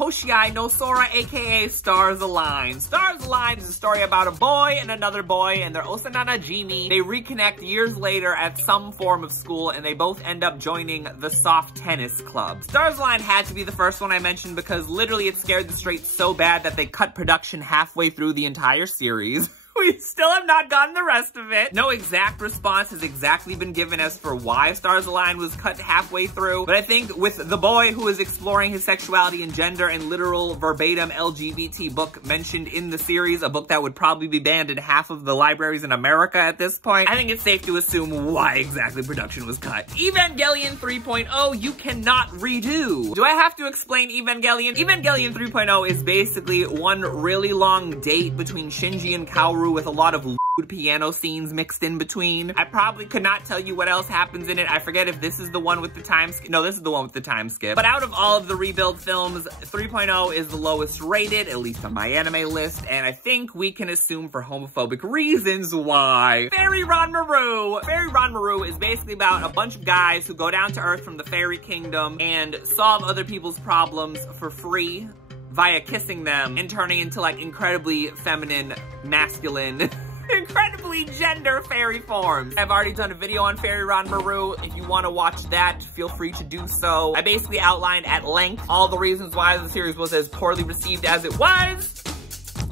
Hoshiai no Sora, aka Stars Align. Stars Align is a story about a boy and another boy and their Osanana Jimi. They reconnect years later at some form of school and they both end up joining the soft tennis club. Stars Align had to be the first one I mentioned because literally it scared the straights so bad that they cut production halfway through the entire series. We still have not gotten the rest of it. No exact response has exactly been given as for why Stars Align was cut halfway through, but I think with the boy who is exploring his sexuality and gender and literal verbatim LGBT book mentioned in the series, a book that would probably be banned in half of the libraries in America at this point, I think it's safe to assume why exactly production was cut. Evangelion 3.0, you cannot redo. Do I have to explain Evangelion? Evangelion 3.0 is basically one really long date between Shinji and Kaoru with a lot of lewd piano scenes mixed in between. I probably could not tell you what else happens in it. I forget if this is the one with the time skip. No, this is the one with the time skip. But out of all of the rebuild films, 3.0 is the lowest rated, at least on my anime list, and I think we can assume for homophobic reasons why. Fairy Ranmaru. Fairy Ranmaru is basically about a bunch of guys who go down to Earth from the fairy kingdom and solve other people's problems for free via kissing them and turning into like incredibly feminine, masculine, incredibly gender fairy forms. I've already done a video on Fairy Ranmaru. If you want to watch that, feel free to do so. I basically outlined at length all the reasons why the series was as poorly received as it was.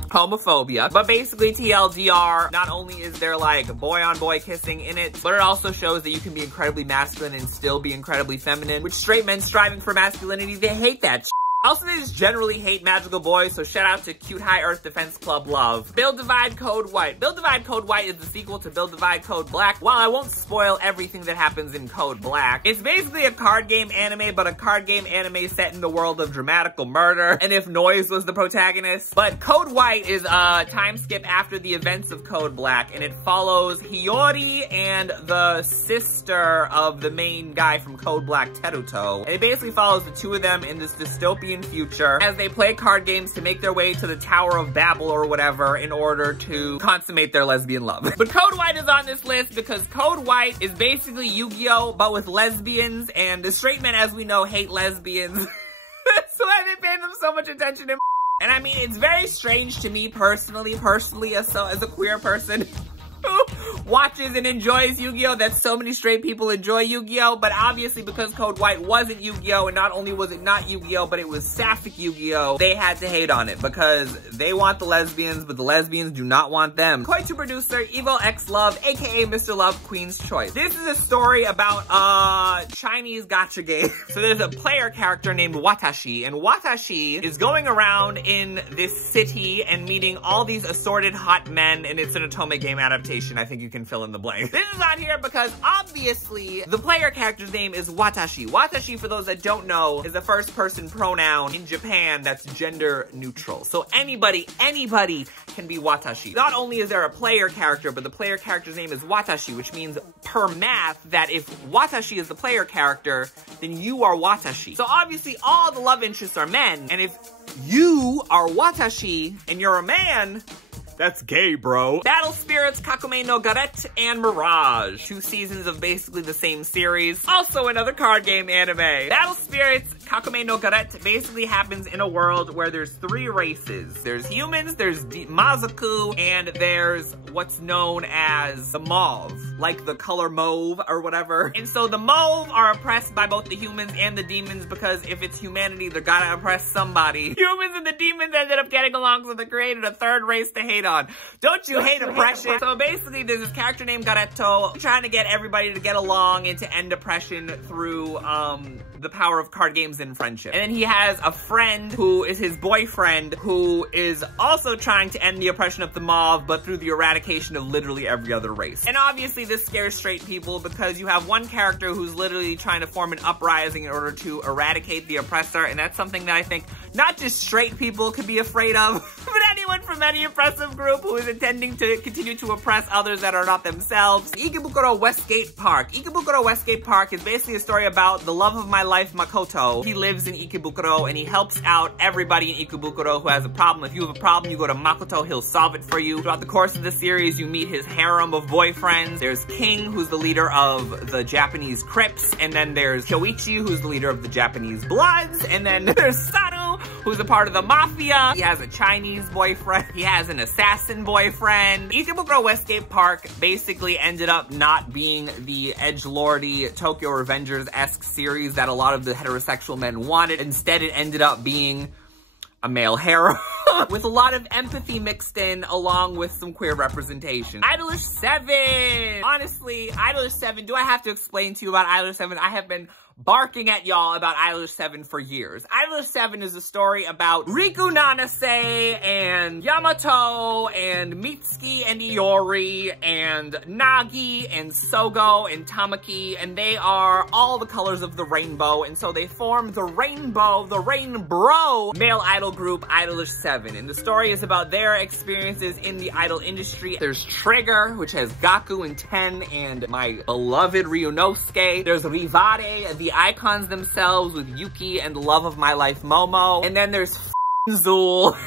Homophobia. But basically TLDR, not only is there like boy on boy kissing in it, but it also shows that you can be incredibly masculine and still be incredibly feminine, which straight men striving for masculinity, they hate that shit. Also, they just generally hate magical boys, so shout out to Cute High Earth Defense Club love. Build Divide Code White. Build Divide Code White is the sequel to Build Divide Code Black. While I won't spoil everything that happens in Code Black, it's basically a card game anime, but a card game anime set in the world of dramatical murder, and if Noise was the protagonist. But Code White is a time skip after the events of Code Black, and it follows Hiyori and the sister of the main guy from Code Black, Teruto. And it basically follows the two of them in this dystopian future as they play card games to make their way to the Tower of Babel or whatever in order to consummate their lesbian love. But Code White is on this list because Code White is basically Yu-Gi-Oh! But with lesbians, and the straight men, as we know, hate lesbians. That's why they pay them so much attention. And I mean, it's very strange to me personally as a queer person who watches and enjoys Yu-Gi-Oh! That so many straight people enjoy Yu-Gi-Oh! But obviously because Code White wasn't Yu-Gi-Oh! And not only was it not Yu-Gi-Oh! But it was Sapphic Yu-Gi-Oh! They had to hate on it because they want the lesbians, but the lesbians do not want them. Koichi producer, Evil X Love, aka Mr. Love, Queen's Choice. This is a story about a Chinese gacha game. So there's a player character named Watashi, and Watashi is going around in this city and meeting all these assorted hot men, and it's an otome game adaptation. I think you can fill in the blank. This is on here because obviously the player character's name is Watashi. Watashi, for those that don't know, is a first person pronoun in Japan that's gender neutral. So anybody can be Watashi. Not only is there a player character, but the player character's name is Watashi, which means per math that if Watashi is the player character, then you are Watashi. So obviously all the love interests are men, and if you are Watashi and you're a man, that's gay, bro. Battle Spirits, Kakume no Garette, and Mirage. 2 seasons of basically the same series. Also another card game anime. Battle Spirits, Kakume no Garette basically happens in a world where there's 3 races. There's humans, there's Mazaku, and there's what's known as the mauve, like the color mauve or whatever. And so the mauve are oppressed by both the humans and the demons because if it's humanity, they're gotta oppress somebody. Humans and the demons ended up getting along, so they created a 3rd race to hate on. Don't you hate oppression? So basically there's this character named Garetto trying to get everybody to get along and to end oppression through the power of card games and friendship. And then he has a friend who is his boyfriend who is also trying to end the oppression of the mauve, but through the eradication of literally every other race. And obviously this scares straight people because you have one character who's literally trying to form an uprising in order to eradicate the oppressor, and that's something that I think not just straight people could be afraid of, but anyone from any oppressive group who is intending to continue to oppress others that are not themselves. Ikebukuro Westgate Park. Ikebukuro Westgate Park is basically a story about the love of my life, Makoto. He lives in Ikebukuro and he helps out everybody in Ikebukuro who has a problem. If you have a problem, you go to Makoto, he'll solve it for you. Throughout the course of the series, you meet his harem of boyfriends. There's King, who's the leader of the Japanese Crips, and then there's Kyoichi, who's the leader of the Japanese Bloods, and then there's Saru, who's a part of the mafia. He has a Chinese boyfriend. He has an assassin boyfriend. Ikebukuro Westgate Park basically ended up not being the edgelordy Tokyo Revengers-esque series that a lot of the heterosexual men wanted. Instead, it ended up being a male hero with a lot of empathy mixed in along with some queer representation. Idolish 7! Honestly, Idolish 7, do I have to explain to you about Idolish 7? I have been barking at y'all about Idolish 7 for years. Idolish 7 is a story about Riku Nanase and Yamato and Mitsuki and Iori and Nagi and Sogo and Tamaki, and they are all the colors of the rainbow, and so they form the Rainbro male idol group Idolish 7. And the story is about their experiences in the idol industry. There's Trigger, which has Gaku and Ten and my beloved Ryunosuke. There's Rivare, the icons themselves with Yuki and the love of my life Momo. And then there's Zool.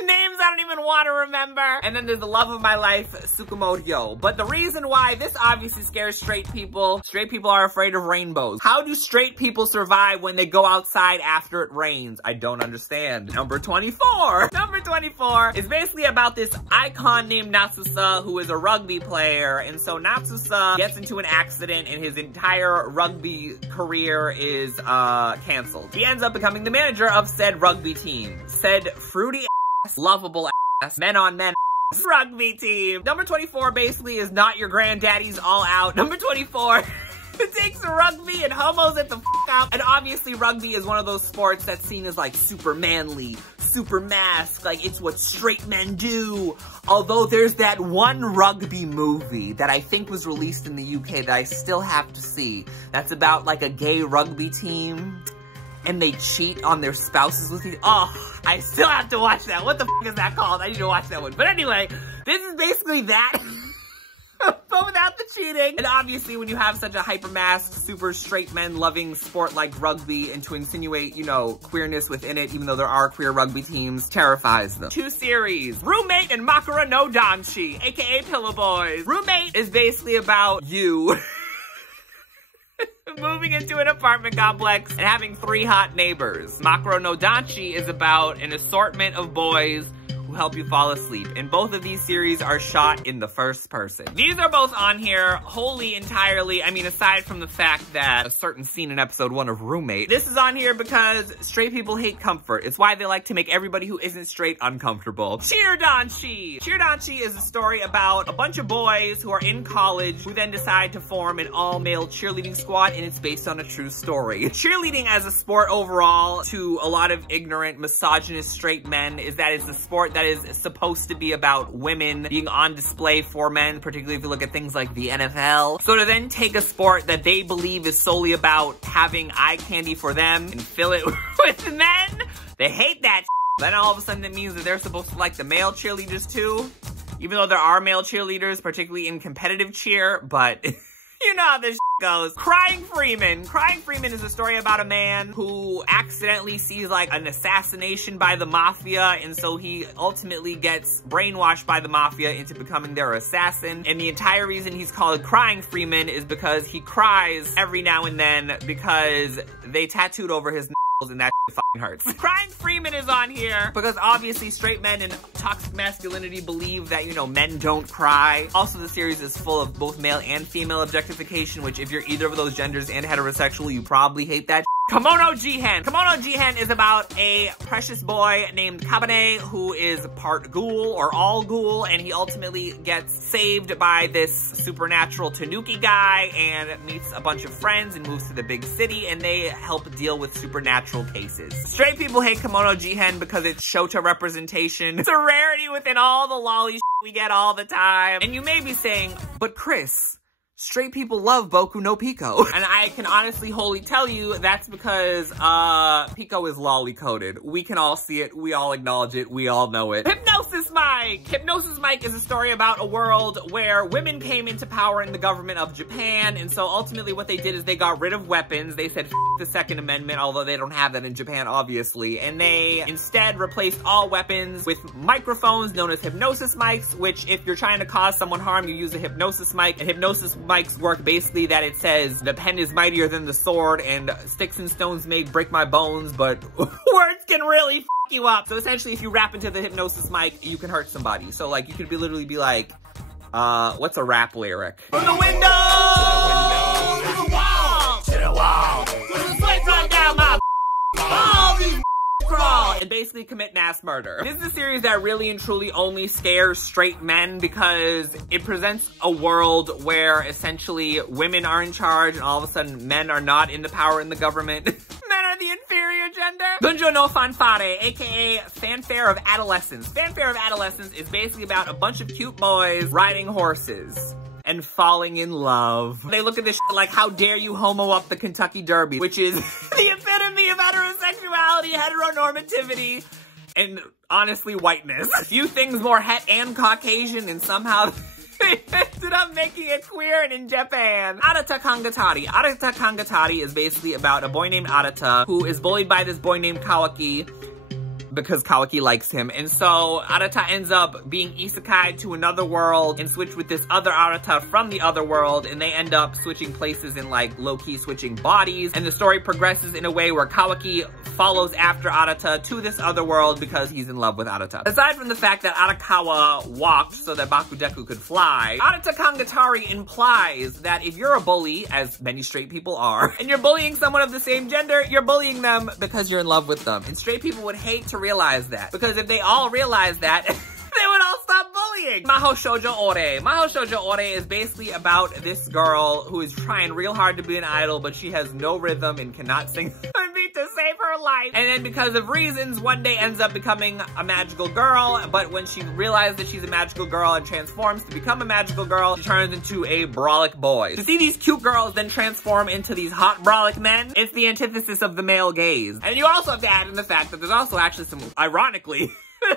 Names I don't even want to remember. And then there's the love of my life, Tsukumoto. But the reason why this obviously scares straight people are afraid of rainbows. How do straight people survive when they go outside after it rains? I don't understand. Number 24. Number 24 is basically about this icon named Natsusa who is a rugby player. And so Natsusa gets into an accident and his entire rugby career is canceled. He ends up becoming the manager of said rugby team. Said fruity lovable ass, men on men rugby team. Number 24 basically is not your granddaddy's all out. Number 24 it takes rugby and homos at the out. And obviously rugby is one of those sports that's seen as like super manly, super masked, like it's what straight men do. Although there's that one rugby movie that I think was released in the UK that I still have to see. That's about like a gay rugby team and they cheat on their spouses with each. Oh, I still have to watch that. What the f is that called? I need to watch that one. But anyway, this is basically that. But without the cheating. And obviously when you have such a hyper-masked, super straight men loving sport like rugby, and to insinuate, you know, queerness within it, even though there are queer rugby teams, terrifies them. 2 series, Roommate and Makura no Danshi, aka Pillow Boys. Roommate is basically about you moving into an apartment complex and having 3 hot neighbors. Makura no Danshi is about an assortment of boys who help you fall asleep. And both of these series are shot in the first person. These are both on here wholly entirely, I mean, aside from the fact that a certain scene in episode 1 of Roommate, this is on here because straight people hate comfort. It's why they like to make everybody who isn't straight uncomfortable. Cheerdanshi! Cheerdanshi is a story about a bunch of boys who are in college who then decide to form an all-male cheerleading squad, and it's based on a true story. Cheerleading as a sport overall, to a lot of ignorant, misogynist straight men, is that it's a sport that is supposed to be about women being on display for men, particularly if you look at things like the NFL. So to then take a sport that they believe is solely about having eye candy for them and fill it with men, they hate that shit. Then all of a sudden it means that they're supposed to like the male cheerleaders too, even though there are male cheerleaders, particularly in competitive cheer, but you know how this goes. Crying Freeman. Crying Freeman is a story about a man who accidentally sees like an assassination by the mafia, and so he ultimately gets brainwashed by the mafia into becoming their assassin. And the entire reason he's called Crying Freeman is because he cries every now and then because they tattooed over his and that fucking hurts. Crying Freeman is on here because obviously straight men and toxic masculinity believe that, you know, men don't cry. Also, the series is full of both male and female objectification, which if you're either of those genders and heterosexual, you probably hate that. Kimono Jihen. Kimono Jihen is about a precious boy named Kappa-ra who is part ghoul or all ghoul, and he ultimately gets saved by this supernatural Tanuki guy and meets a bunch of friends and moves to the big city, and they help deal with supernatural cases. Straight people hate Kimono Jihen because it's Shota representation. It's a rarity within all the loli we get all the time. And you may be saying, but Chris, straight people love Boku no Pico. And I can honestly wholly tell you that's because Pico is lolly coded. We can all see it, we all acknowledge it, we all know it. Hypnosis Mike! Hypnosis Mike is a story about a world where women came into power in the government of Japan, and so ultimately what they did is they got rid of weapons. They said F the Second Amendment, although they don't have that in Japan obviously, and they instead replaced all weapons with microphones known as hypnosis mics, which if you're trying to cause someone harm, you use a hypnosis mic, and hypnosis mics work basically that it says, the pen is mightier than the sword and sticks and stones may break my bones, but words can really f you up. So essentially, if you rap into the hypnosis mic, you can hurt somebody. So like, you could literally be like, what's a rap lyric? From the window! To the wall! To the wall! To the sweat run down my all these crawl and basically commit mass murder. This is a series that really and truly only scares straight men because it presents a world where essentially women are in charge and all of a sudden men are not in the power in the government. Men are the inferior gender. Bunjo no Fanfare, aka Fanfare of Adolescence. Fanfare of Adolescence is basically about a bunch of cute boys riding horses and falling in love. They look at this shit like, how dare you homo up the Kentucky Derby, which is the epitome of heterosexuality, heteronormativity, and honestly, whiteness. A few things more het and Caucasian, and somehow they ended up making it queer and in Japan. Arata Kangatari. Arata Kangatari is basically about a boy named Arata who is bullied by this boy named Kawaki because Kawaki likes him. And so Arata ends up being isekai to another world and switch with this other Arata from the other world, and they end up switching places and like low-key switching bodies. And the story progresses in a way where Kawaki follows after Arata to this other world because he's in love with Arata. Aside from the fact that Arakawa walked so that BakuDeku could fly, Arata Kangatari implies that if you're a bully, as many straight people are, and you're bullying someone of the same gender, you're bullying them because you're in love with them. And straight people would hate to realize that, because if they all realize that, they would all stop bullying. Maho Shoujo Ore. Maho Shoujo Ore is basically about this girl who is trying real hard to be an idol, but she has no rhythm and cannot sing a beat to save her life. And then because of reasons, one day ends up becoming a magical girl, but when she realizes that she's a magical girl and transforms to become a magical girl, she turns into a brolic boy. To see these cute girls then transform into these hot brolic men, it's the antithesis of the male gaze. And you also have to add in the fact that there's also actually some, ironically,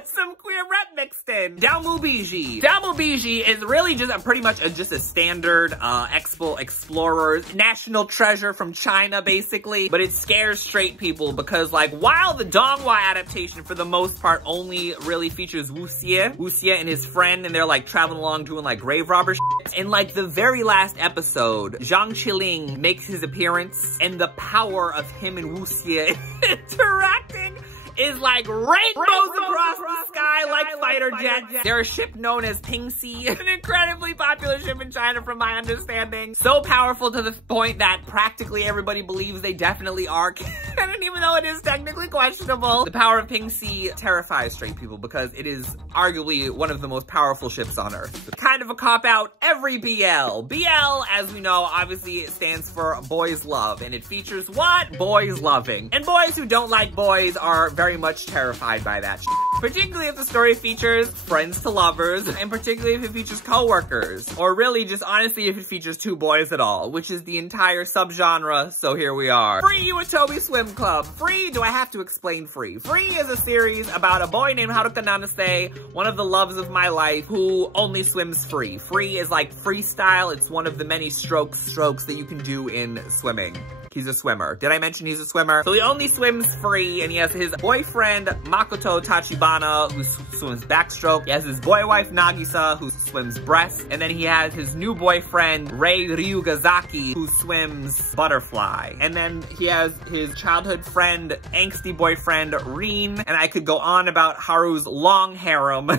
some queer rep mixed in. Daomu Biji. Daomu Biji is really just pretty much just a standard Expo Explorers national treasure from China, basically. But it scares straight people because, like, while the Donghua adaptation for the most part only really features Wuxie and his friend, and they're like traveling along doing like grave robber shit. In like the very last episode, Zhang Qiling makes his appearance, and the power of him and Wuxie interacting is like rainbows across the sky like fighter jets. They're a ship known as Pingxi, an incredibly popular ship in China from my understanding. So powerful to the point that practically everybody believes they definitely are canon, even though it is technically questionable. The power of Pingxi terrifies straight people because it is arguably one of the most powerful ships on Earth. Kind of a cop-out, every BL. BL, as we know, obviously stands for boys love, and it features what? Boys loving. And boys who don't like boys are very much terrified by that shit. Particularly if the story features friends to lovers, and particularly if it features co-workers, or really just honestly if it features two boys at all, which is the entire subgenre, so here we are. Free Iwatobi Swim Club. Free, do I have to explain Free? Free is a series about a boy named Haruka Nanase, one of the loves of my life, who only swims free. Free is like freestyle. It's one of the many strokes that you can do in swimming. He's a swimmer. Did I mention he's a swimmer? So he only swims free, and he has his boyfriend, Makoto Tachibana, who swims backstroke. He has his boy wife, Nagisa, who swims breast. And then he has his new boyfriend, Rei Ryugazaki, who swims butterfly. And then he has his childhood friend, angsty boyfriend, Rin. And I could go on about Haru's long harem.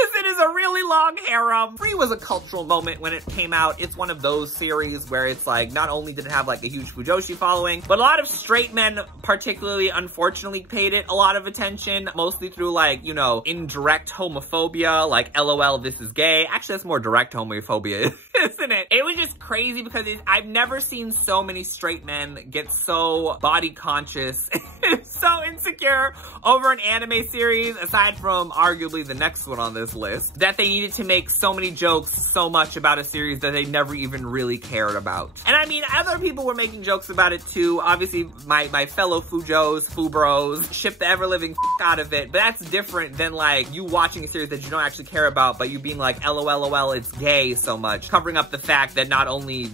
It is a really long harem. Free was a cultural moment when it came out. It's one of those series where it's like, not only did it have like a huge Fujoshi following, but a lot of straight men particularly unfortunately paid it a lot of attention, mostly through like, you know, indirect homophobia, like LOL, this is gay. Actually, that's more direct homophobia, isn't it? It was just crazy because I've never seen so many straight men get so body conscious and so insecure over an anime series, aside from arguably the next one on this list, that they needed to make so many jokes so much about a series that they never even really cared about. And I mean, other people were making jokes about it too. Obviously, my fellow Fujos, Fubros, ship the ever-living out of it, but that's different than like you watching a series that you don't actually care about, but you being like, LOL, it's gay so much, covering up the fact that not only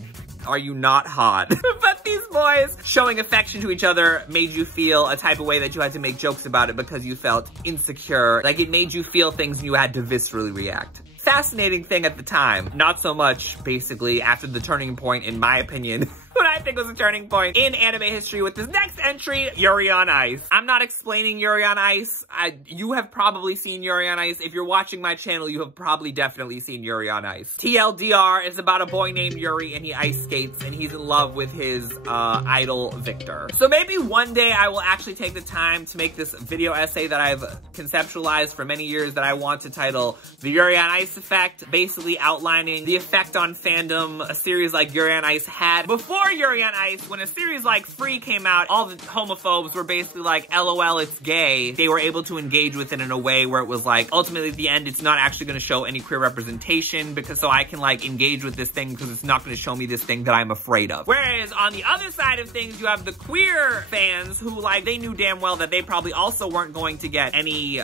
are you not hot, but these boys showing affection to each other made you feel a type of way that you had to make jokes about it because you felt insecure. Like, it made you feel things and you had to viscerally react. fascinating thing at the time. Not so much, basically, after the turning point, in my opinion. What I think was a turning point in anime history with this next entry, Yuri on Ice. I'm not explaining Yuri on Ice. You have probably seen Yuri on Ice. If you're watching my channel, you have probably definitely seen Yuri on Ice. TLDR is about a boy named Yuri, and he ice skates, and he's in love with his idol, Victor. So maybe one day I will actually take the time to make this video essay that I've conceptualized for many years that I want to title The Yuri on Ice Effect, basically outlining the effect on fandom a series like Yuri on Ice had. Before Yuri on Ice, when a series like Free came out, all the homophobes were basically like, LOL, it's gay. They were able to engage with it in a way where it was like, ultimately at the end, it's not actually going to show any queer representation, because so I can like engage with this thing because it's not going to show me this thing that I'm afraid of. Whereas on the other side of things, you have the queer fans who like, they knew damn well that they probably also weren't going to get any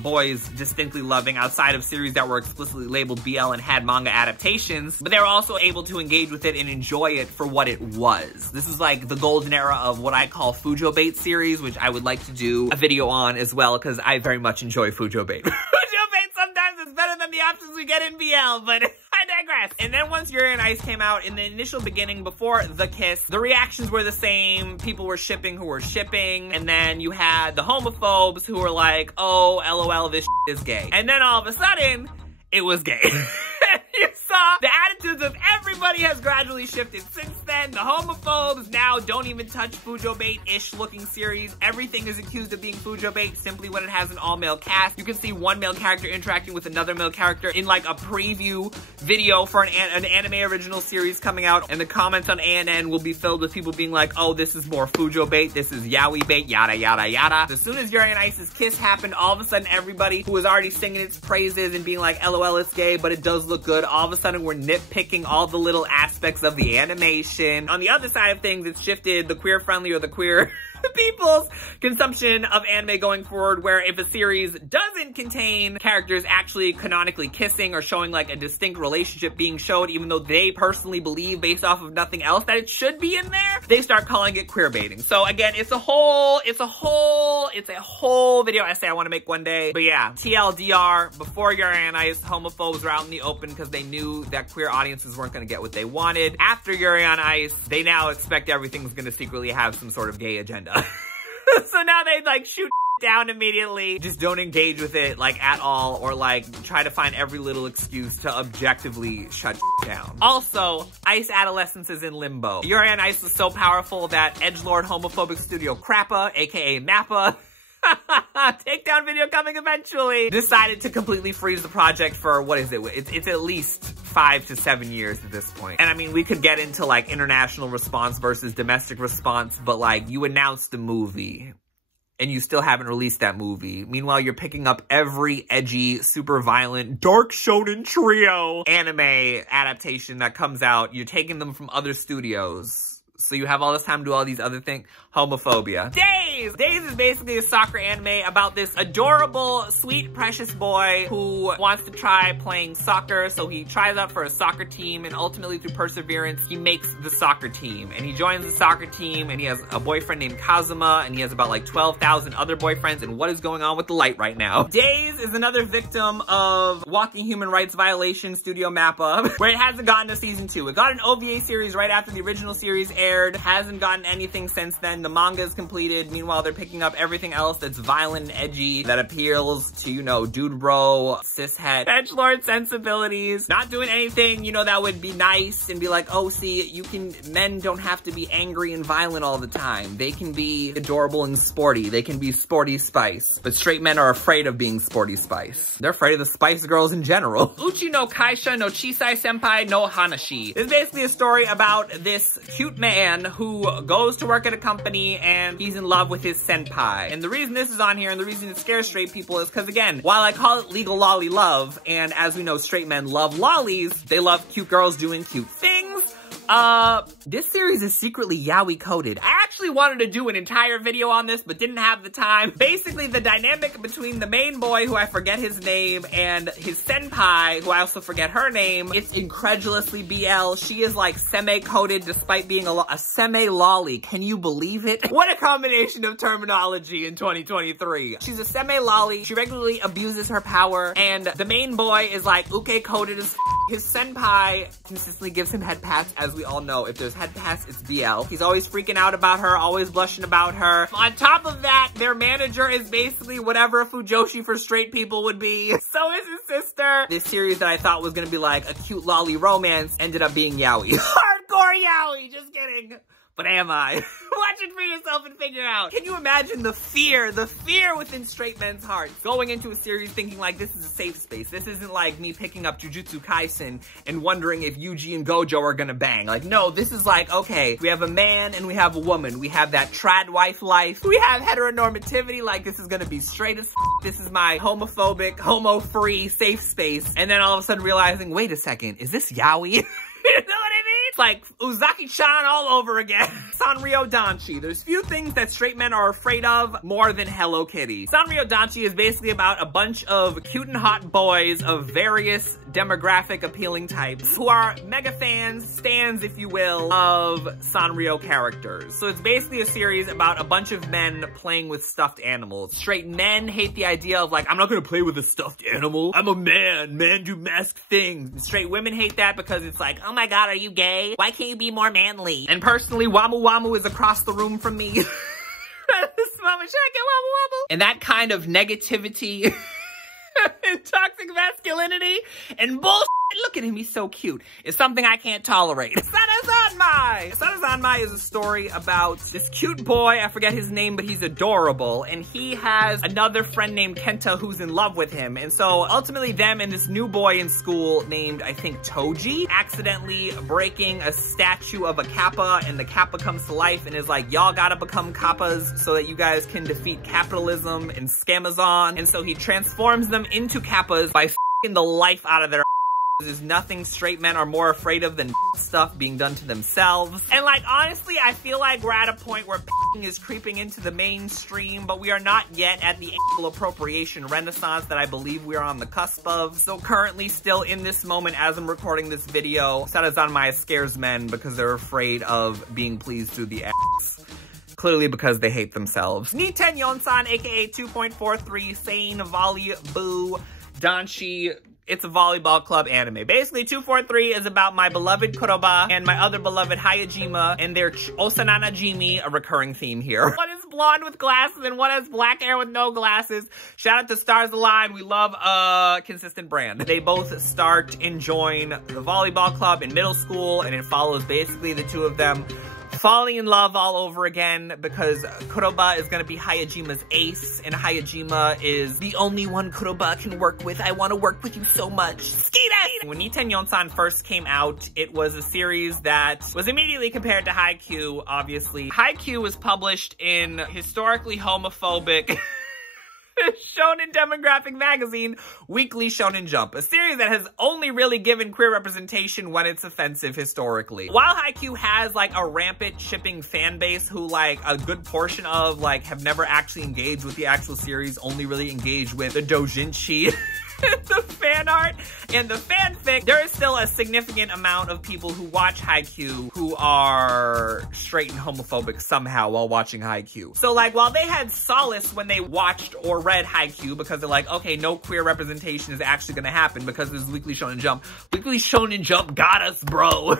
boys distinctly loving outside of series that were explicitly labeled BL and had manga adaptations, but they were also able to engage with it and enjoy it for what it was. This is like the golden era of what I call FujoBait series, which I would like to do a video on as well, because I very much enjoy FujoBait. FujoBait sometimes is better than the options we get in BL, but I digress. And then once Yuri on Ice came out, in the initial beginning, before the kiss, the reactions were the same. People were shipping who were shipping, and then you had the homophobes who were like, oh, LOL, this shit is gay. And then all of a sudden, it was gay. You saw the attitudes of everybody has gradually shifted since then. The homophobes now don't even touch FujoBait-ish looking series. Everything is accused of being FujoBait simply when it has an all-male cast. You can see one male character interacting with another male character in like a preview video for an anime original series coming out, and the comments on ANN will be filled with people being like, oh, this is more FujoBait, this is yaoi bait, yada yada yada. As soon as Yuri on Ice's kiss happened, all of a sudden everybody who was already singing its praises and being like, LOL, it's gay, but it does look good, all of a sudden we're nitpicking all the little aspects of the animation. On the other side of things, it's shifted the queer friendly or the queer people's consumption of anime going forward, where if a series doesn't contain characters actually canonically kissing or showing like a distinct relationship being showed, even though they personally believe based off of nothing else that it should be in there, they start calling it queer baiting. So again, it's a whole video essay I want to make one day. But yeah, TLDR, before Yuri on Ice, homophobes were out in the open because they knew that queer audiences weren't going to get what they wanted. After Yuri on Ice, they now expect everything's going to secretly have some sort of gay agenda. So now they like shoot down immediately, just don't engage with it like at all, or like try to find every little excuse to objectively shut down. Also, Ice Adolescence is in limbo. Yuri on Ice was so powerful that edgelord homophobic studio Kappa-ra, aka MAPPA, takedown video coming eventually, decided to completely freeze the project for, what is it? It's at least 5 to 7 years at this point. And I mean, we could get into like international response versus domestic response, but like you announced the movie and you still haven't released that movie. Meanwhile, you're picking up every edgy, super violent, dark shonen trio anime adaptation that comes out. You're taking them from other studios. So you have all this time to do all these other things. Homophobia. Days! Days is basically a soccer anime about this adorable, sweet, precious boy who wants to try playing soccer. So he tries out for a soccer team, and ultimately through perseverance, he makes the soccer team. And he joins the soccer team, and he has a boyfriend named Kazuma, and he has about like 12,000 other boyfriends. And what is going on with the light right now? Days is another victim of walking human rights violation, Studio MAPPA, where it hasn't gotten to season 2. It got an OVA series right after the original series aired, hasn't gotten anything since then. The manga is completed. Meanwhile, they're picking up everything else that's violent and edgy, that appeals to, you know, dude bro, cishet, edgelord sensibilities. Not doing anything, you know, that would be nice and be like, oh, see, men don't have to be angry and violent all the time. They can be adorable and sporty. They can be sporty spice. But straight men are afraid of being sporty spice. They're afraid of the Spice Girls in general. Uchi no Kaisha no Chiisai Senpai no Hanashi. This is basically a story about this cute man who goes to work at a company and he's in love with his senpai. And the reason this is on here and the reason it scares straight people is because, again, while I call it legal lolly love, and as we know straight men love lollies, they love cute girls doing cute things, This series is secretly yaoi coded. I actually wanted to do an entire video on this, but didn't have the time. Basically, the dynamic between the main boy, who I forget his name, and his senpai, who I also forget her name, it's incredulously BL. She is like semi-coded despite being a semi-loli. Can you believe it? What a combination of terminology in 2023. She's a semi-loli. She regularly abuses her power, and the main boy is like uke-coded as f. His senpai consistently gives him head pats, as we all know. If there's head pats, it's BL. He's always freaking out about her, always blushing about her. On top of that, their manager is basically whatever a fujoshi for straight people would be. So is his sister. This series that I thought was gonna be like a cute lolly romance ended up being yaoi. Hardcore yaoi, just kidding. But am I? Watch it for yourself and figure out. Can you imagine the fear within straight men's hearts? Going into a series thinking like this is a safe space. This isn't like me picking up Jujutsu Kaisen and wondering if Yuji and Gojo are gonna bang. Like, no, this is like, okay, we have a man and we have a woman. We have that trad wife life. We have heteronormativity, like this is gonna be straight as f. This is my homophobic, homo-free, safe space. And then all of a sudden realizing, wait a second, is this yaoi? You know what I mean? It's like Uzaki-chan all over again. Sanrio Danchi. There's few things that straight men are afraid of more than Hello Kitty. Sanrio Danchi is basically about a bunch of cute and hot boys of various demographic appealing types who are mega fans, stans if you will, of Sanrio characters. So it's basically a series about a bunch of men playing with stuffed animals. Straight men hate the idea of like, I'm not gonna play with a stuffed animal. I'm a man. Men do masked things. Straight women hate that because it's like, oh my god, are you gay? Why can't you be more manly? And personally, Wamu Wamu is across the room from me. This moment, should I get Wamu Wamu? And that kind of negativity and toxic masculinity and bullshit. Look at him, he's so cute. It's something I can't tolerate. Sanazanmai! Sanazanmai is a story about this cute boy, I forget his name, but he's adorable, and he has another friend named Kenta who's in love with him. And so ultimately them and this new boy in school named, I think, Toji, accidentally breaking a statue of a Kappa, and the Kappa comes to life and is like, y'all gotta become Kappas so that you guys can defeat capitalism and Scamazon. And so he transforms them into Kappas by f***ing the life out of their. There's nothing straight men are more afraid of than stuff being done to themselves. And like, honestly, I feel like we're at a point where is creeping into the mainstream, but we are not yet at the appropriation renaissance that I believe we are on the cusp of. So currently still in this moment as I'm recording this video, Sanazanmai scares men because they're afraid of being pleased through the ass. Clearly because they hate themselves. Niten Yonsan, aka 2.43, Sane Volley Boo Danshi. It's a volleyball club anime. Basically, 243 is about my beloved Kuroba and my other beloved Hayajima and their Osanana Jimi, a recurring theme here. One is blonde with glasses and one has black hair with no glasses. Shout out to Stars Align. We love a consistent brand. They both start and join the volleyball club in middle school, and it follows basically the two of them falling in love all over again because Kuroba is gonna be Hayajima's ace, and Hayajima is the only one Kuroba can work with. I wanna work with you so much. Skida! When Niten Yonsan first came out, it was a series that was immediately compared to Haikyuu, obviously. Haikyuu was published in historically homophobic Shonen demographic magazine, Weekly Shonen Jump, a series that has only really given queer representation when it's offensive historically. While Haikyuu has like a rampant shipping fan base who like a good portion of like have never actually engaged with the actual series, only really engaged with the doujinshi, the fan art, and the fanfic, there is still a significant amount of people who watch Haikyuu who are straight and homophobic somehow while watching Haikyuu. So like, while they had solace when they watched or read Haikyuu because they're like, okay, no queer representation is actually gonna happen because this is Weekly Shonen Jump. Weekly Shonen Jump got us, bro.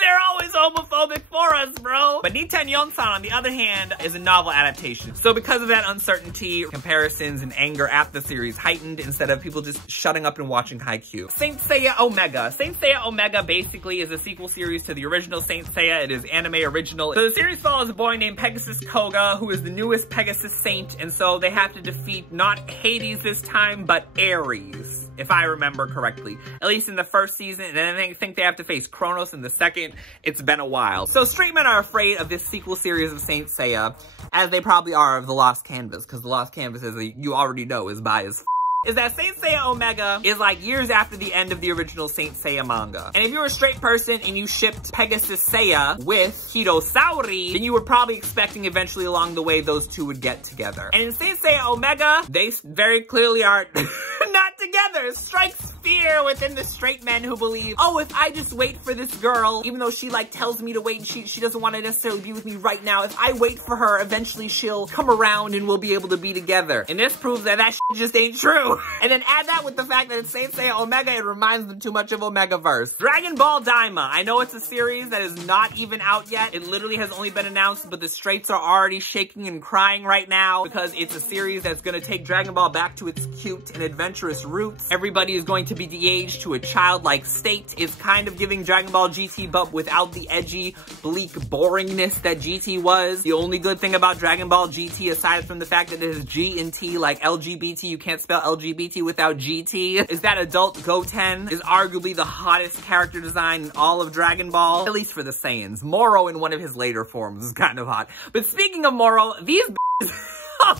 They're always homophobic for us, bro. But Niten Yonsan, on the other hand, is a novel adaptation. So because of that uncertainty, comparisons and anger at the series heightened instead of people just shutting up and watching Haikyuu. Saint Seiya Omega. Saint Seiya Omega basically is a sequel series to the original Saint Seiya. It is anime original. So the series follows a boy named Pegasus Koga, who is the newest Pegasus Saint, and so they have to defeat not Hades this time, but Ares, if I remember correctly. At least in the first season, and then I think they have to face Kronos in the second. It's been a while. So straight men are afraid of this sequel series of Saint Seiya, as they probably are of The Lost Canvas, because The Lost Canvas, as you already know, is bi as f. is that Saint Seiya Omega is like years after the end of the original Saint Seiya manga. And if you're a straight person and you shipped Pegasus Seiya with Hirosauri, then you were probably expecting eventually along the way those two would get together. And in Saint Seiya Omega, they very clearly are not together. Strikes fear within the straight men who believe, oh, if I just wait for this girl, even though she like tells me to wait and she doesn't want to necessarily be with me right now, if I wait for her, eventually she'll come around and we'll be able to be together. And this proves that that shit just ain't true. And then add that with the fact that it's Saint Seiya Omega, it reminds them too much of Omegaverse. Dragon Ball Daima. I know it's a series that is not even out yet. It literally has only been announced, but the straights are already shaking and crying right now because it's a series that's gonna take Dragon Ball back to its cute and adventurous roots. Everybody is going to be de-aged to a childlike state. It's kind of giving Dragon Ball GT, but without the edgy, bleak boringness that GT was. The only good thing about Dragon Ball GT, aside from the fact that it is G and T like LGBT, you can't spell LGBT without GT, is that adult Goten is arguably the hottest character design in all of Dragon Ball, at least for the Saiyans. Moro in one of his later forms is kind of hot. But speaking of Moro, these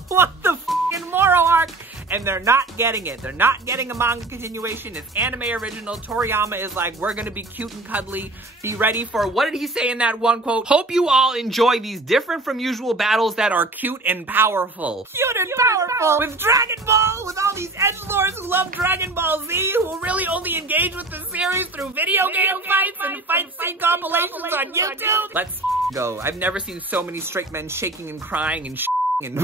want the f***ing Moro arc, and they're not getting it. They're not getting a manga continuation. It's anime original. Toriyama is like, we're gonna be cute and cuddly. Be ready for, what did he say in that one quote? Hope you all enjoy these different from usual battles that are cute and powerful. Cute and powerful! With Dragon Ball, with all these edgelords who love Dragon Ball Z, who really only engage with the series through video game fights and fight scene compilations on YouTube. Let's go. I've never seen so many straight men shaking and crying and and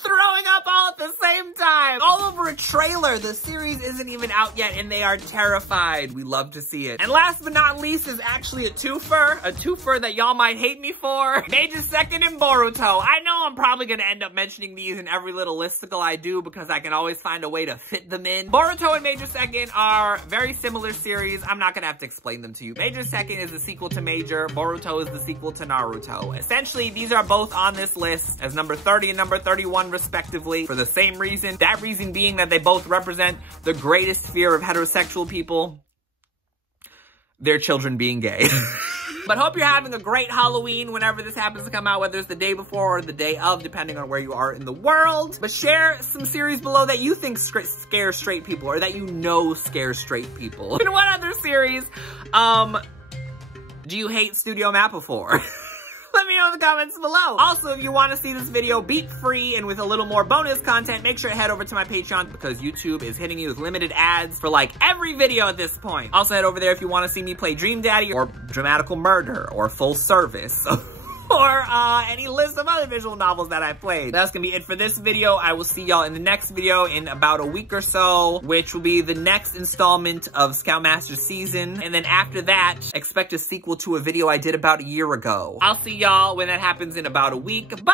throwing up all at the same time. All over a trailer. The series isn't even out yet and they are terrified. We love to see it. And last but not least is actually a twofer that y'all might hate me for. Major Second and Boruto. I know I'm probably gonna end up mentioning these in every little listicle I do because I can always find a way to fit them in. Boruto and Major Second are very similar series. I'm not gonna have to explain them to you. Major Second is the sequel to Major. Boruto is the sequel to Naruto. Essentially, these are both on this list as number 30 and number 31 respectively for the same reason. That reason being that they both represent the greatest fear of heterosexual people, their children being gay. But hope you're having a great Halloween whenever this happens to come out, whether it's the day before or the day of, depending on where you are in the world. But share some series below that you think scare straight people or that you know scare straight people. And what other series do you hate Studio MAPPA for? Let me know in the comments below. Also, if you want to see this video beat-free and with a little more bonus content, make sure to head over to my Patreon because YouTube is hitting you with limited ads for like every video at this point. Also, head over there if you want to see me play Dream Daddy or Dramatical Murder or Full Service. Or any list of other visual novels that I played. That's gonna be it for this video. I will see y'all in the next video in about a week or so, which will be the next installment of Scoutmaster Season. And then after that, expect a sequel to a video I did about a year ago. I'll see y'all when that happens in about a week. Bye!